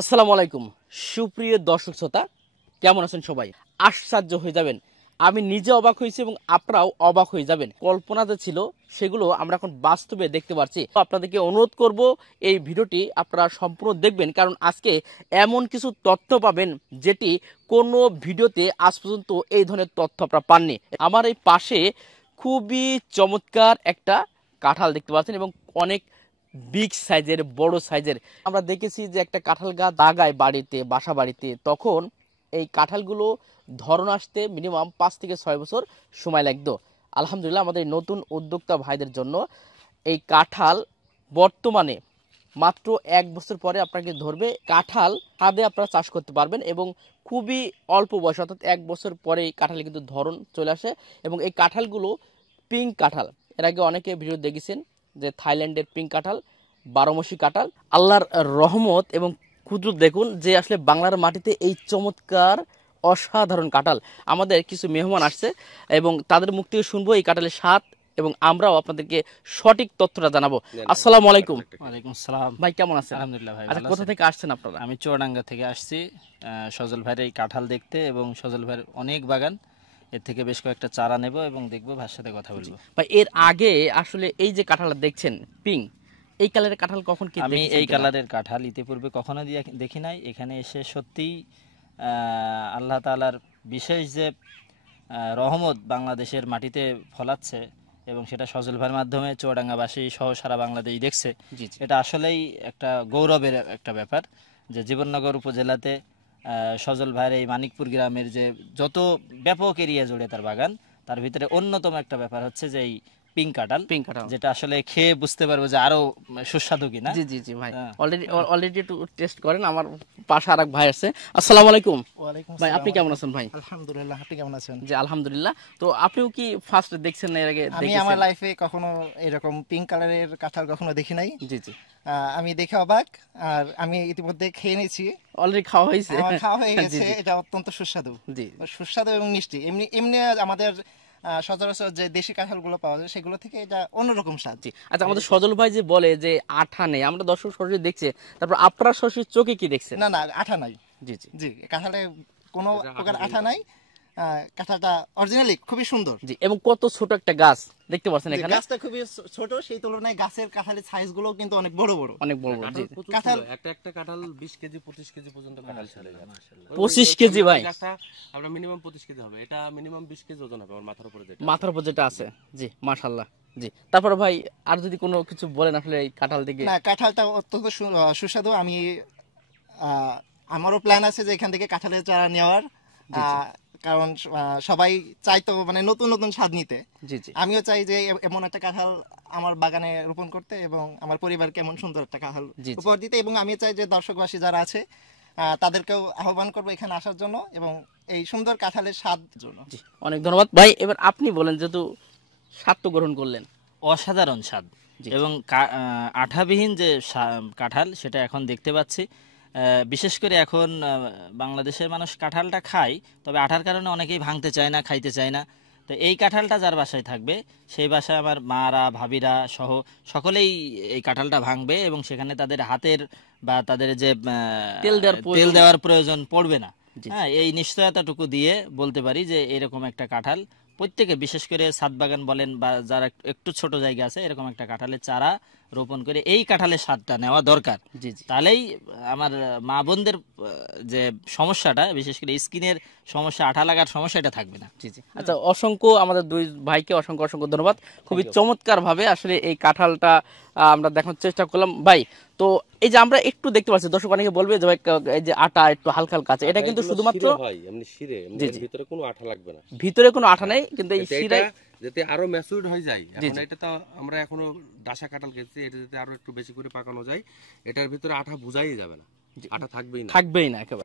আসসালামু আলাইকুম সুপ্রিয় দর্শক শ্রোতা, কেমন আছেন সবাই? আশ্চর্য হয়ে যাবেন, আমি নিজে অবাক হয়েছি এবং আপনারাও অবাক হয়ে যাবেন। কল্পনাতে ছিল সেগুলো আমরা এখন বাস্তবে দেখতে পাচ্ছি। আপনাদেরকে অনুরোধ করব এই ভিডিওটি আপনারা সম্পূর্ণ দেখবেন, কারণ আজকে এমন কিছু তথ্য পাবেন যেটি কোনো ভিডিওতে আজ পর্যন্ত এই ধরনের তথ্য আপনারা পাননি। আমার এই পাশে খুবই চমৎকার একটা কাঁঠাল দেখতে পাচ্ছেন এবং অনেক বিগ সাইজের, বড় সাইজের। আমরা দেখেছি যে একটা কাঁঠাল গাছ লাগায় বাড়িতে, বাসা বাড়িতে, তখন এই কাঁঠালগুলো ধরন আসতে মিনিমাম 5 থেকে 6 বছর সময় লাগতো। আলহামদুলিল্লাহ আমাদের নতুন উদ্যোক্তা ভাইদের জন্য এই কাঁঠাল বর্তমানে মাত্র 1 বছর পরে আপনাকে ধরবে। কাঁঠাল ছাদে আপনারা চাষ করতে পারবেন এবং খুবই অল্প বয়স, অর্থাৎ 1 বছর পরেই কাঁঠালে কিন্তু ধরন চলে আসে। এবং এই কাঁঠালগুলো পিঙ্ক কাঁঠাল, এর আগে অনেকে ভিডিও দেখেছেন যে থাইল্যান্ডের পিঙ্ক কাঁঠাল, বারোমাসি কাঁঠাল। আল্লাহর রহমত এবং কুদরত দেখুন যে আসলে বাংলার মাটিতে এই চমৎকার অসাধারণ কাঁঠাল। আমাদের কিছু মেহমান আসছে এবং তাদের মুখ থেকে শুনবো এই কাঁঠালের স্বাদ এবং আমরাও আপনাদেরকে সঠিক তথ্যটা জানাবো। আসসালামু আলাইকুম। ওয়ালাইকুম আসসালাম ভাই, কেমন আছেন? আলহামদুলিল্লাহ ভাই, আচ্ছা, ভালো কোথা আছেন? থেকে আসছেন আপনারা? আমি চুয়াডাঙ্গা থেকে আসছি সজল ভাইয়ের এই কাঁঠাল দেখতে, এবং সজল ভাইয়ের অনেক বাগান, এর থেকে বেশ কয়েকটা চারা নেব এবং দেখবো, ভাইয়ের সাথে কথা বলবো। ভাই, এর আগে আসলে এই যে কাঁঠালটা দেখছেন পিঙ্ক, এই কালারের কাঁঠাল কখন কি আমি দেখেছেন এই কিনা? কালারের কাঁঠাল ইতিপূর্বে কখনো দেখি নাই। এখানে এসে সত্যিই আল্লাহ তাআলার বিশেষ যে রহমত বাংলাদেশের মাটিতে ফলাচ্ছে, এবং সেটা সজল ভাইয়ের মাধ্যমে চুয়াডাঙ্গাবাসী সহ সারা বাংলাদেশ দেখছে। জি জি। এটা আসলেই একটা গৌরবের একটা ব্যাপার যে জীবননগর উপজেলাতে সজল ভাইয়ের এই মানিকপুর গ্রামের যে যত ব্যাপক এরিয়া জুড়ে তার বাগান, তার ভিতরে অন্যতম একটা ব্যাপার হচ্ছে যে এই পিঙ্ক কাঁঠাল, পিঙ্ক কাঁঠাল, যেটা আসলে খেয়ে বুঝতে পারবো যে আরো সুস্বাদু কিনা। জি জি জি ভাই, হ্যাঁ। অলরেডি একটু টেস্ট করেন। আমার পাশে আরেক ভাই আছে। আসসালামু আলাইকুম। ওয়ালাইকুম ভাই, আসসালাম। আপনি কেমন আছেন ভাই? আলহামদুলিল্লাহ, আপনি কেমন আছেন? জি আলহামদুলিল্লাহ। তো আপনিও কি ফার্স্ট দেখছেন না এর আগে আমি দেখেছেন? আমার লাইফে কখনো এরকম পিঙ্ক কালারের কাঁঠাল কখনো দেখি নাই। জি জি। আমি দেখে অবাক। আর আমি ইতিমধ্যে খেয়ে নিয়েছি, অলরেডি খাওয়া হয়েছে? আমার খাওয়া হয়ে জি গেছে। জি এটা অত্যন্ত সুস্বাদু, জি সুস্বাদু এবং মিষ্টি। এমনি এমনি আমাদের সচরাচর যে দেশি কাঁঠালগুলো পাওয়া যায় সেগুলো থেকে এটা অন্যরকম স্বাদ। জি। আচ্ছা, আমাদের সজল ভাই যে বলে যে আঠা নেই, আমরা দর্শক সরাসরি দেখছে, তারপর আপনারা সরাসরি চোখে কি দেখছেন? না না, আঠা নাই। জি জি জি, কাঁঠালে কোনো প্রকার আঠা নাই। কাঁঠালটা অরিজিনালি খুবই সুন্দর। জি। এবং কত ছোট একটা গাছ দেখতে পাচ্ছেন যে এখানে, গাছটা খুবই ছোট, সেই তুলনায় গাছের কাঁঠালের সাইজ গুলো কিন্তু অনেক বড় বড়। অনেক বড় বড়। জি, কাঁঠাল একটা একটা কাঁঠাল 20 কেজি 25 কেজি পর্যন্ত কাঁঠাল ছাড়ে যায়। 25 কেজি ভাই? গাছটা আমরা মিনিমাম 25 কেজি হবে, এটা মিনিমাম 20 কেজি ওজন হবে আমার মাথার উপরে যেটা। মাথার উপর যেটা আছে। জি মাশাআল্লাহ। জি, তারপরে ভাই আর যদি কোনো কিছু বলেন আসলে এই কাঁঠাল থেকে। না, কাঁঠালটা অত্যন্ত সুস্বাদু। আমি আমারও প্ল্যান আছে যে এখান থেকে কাঁঠালের চারা নেওয়ার। কারণ সবাই চাইতো মানে নতুন নতুন স্বাদ নিতে। জি জি আমিও চাই যে এমন একটা কাঁঠাল আমার বাগানে রোপণ করতে এবং আমার পরিবারকে এমন সুন্দর একটা কাঁঠাল জি, জি। উপহার দিতে। এবং আমি চাই যে দর্শকবাসী যারা আছে তাদেরকেও আহ্বান করবো এখানে আসার জন্য এবং এই সুন্দর কাঁঠালের স্বাদ জন্য। জি, অনেক ধন্যবাদ ভাই। এবার আপনি বলেন, যেহেতু স্বাদ তো গ্রহণ করলেন। অসাধারণ স্বাদ জি। এবং আঠাবিহীন যে কাঁঠাল সেটা এখন দেখতে পাচ্ছি। বিশেষ করে এখন বাংলাদেশের মানুষ কাঁঠালটা খায়, তবে আঠার কারণে অনেকেই ভাঙতে চায় না, খাইতে চায় না। তো এই কাঁঠালটা যার বাসায় থাকবে, সেই বাসায় আমার মারা, ভাবিরা সহ সকলেই এই কাঁঠালটা ভাঙবে এবং সেখানে তাদের হাতের বা তাদের যে তেল দেওয়ার প্রয়োজন পড়বে না। জি। হ্যাঁ, এই নিশ্চয়তাটুকু দিয়ে বলতে পারি যে এরকম একটা কাঁঠাল প্রত্যেকে, বিশেষ করে ছাদ বাগান বলেন বা যারা একটু ছোট জায়গা আছে, এরকম একটা কাঁঠালের চারা রোপণ করে এই কাঁঠালের স্বাদটা নেওয়া দরকার। জি জি তাহলেই আমার মা বোনদের যে সমস্যাটা, বিশেষ করে স্কিনের সমস্যা, আঠা লাগার সমস্যাটা থাকবে না। জি জি। আচ্ছা, অসংখ্য আমাদের দুই ভাইকে অসংখ্য অসংখ্য ধন্যবাদ। খুবই চমৎকার ভাবে আসলে এই কাঁঠালটা আমরা দেখানোর চেষ্টা করলাম ভাই। তো এই যে আমরা একটু দেখতে পাচ্ছি, দর্শক অনেকে বলবে যে ভাই এই যে আটা একটু হালকা হালকা আছে, এটা কিন্তু শুধুমাত্র হয় এমনি শিরে, জি, এর জি। ভিতরে কোনো আঠা লাগবে না। ভিতরে কোনো আঠা নেই, কিন্তু এই এটা শিরায় যাতে আরো ম্যাচিউরড হয়ে যায়। জি, এখন জি। এটা তো আমরা এখনো ডাসা কাঁঠাল খেয়েছি, এটা যাতে আরো একটু বেশি করে পাকানো যায়, এটার ভিতরে আঠা বুঝাই যাবে না, আঠা থাকবেই না। থাকবেই না একেবারে।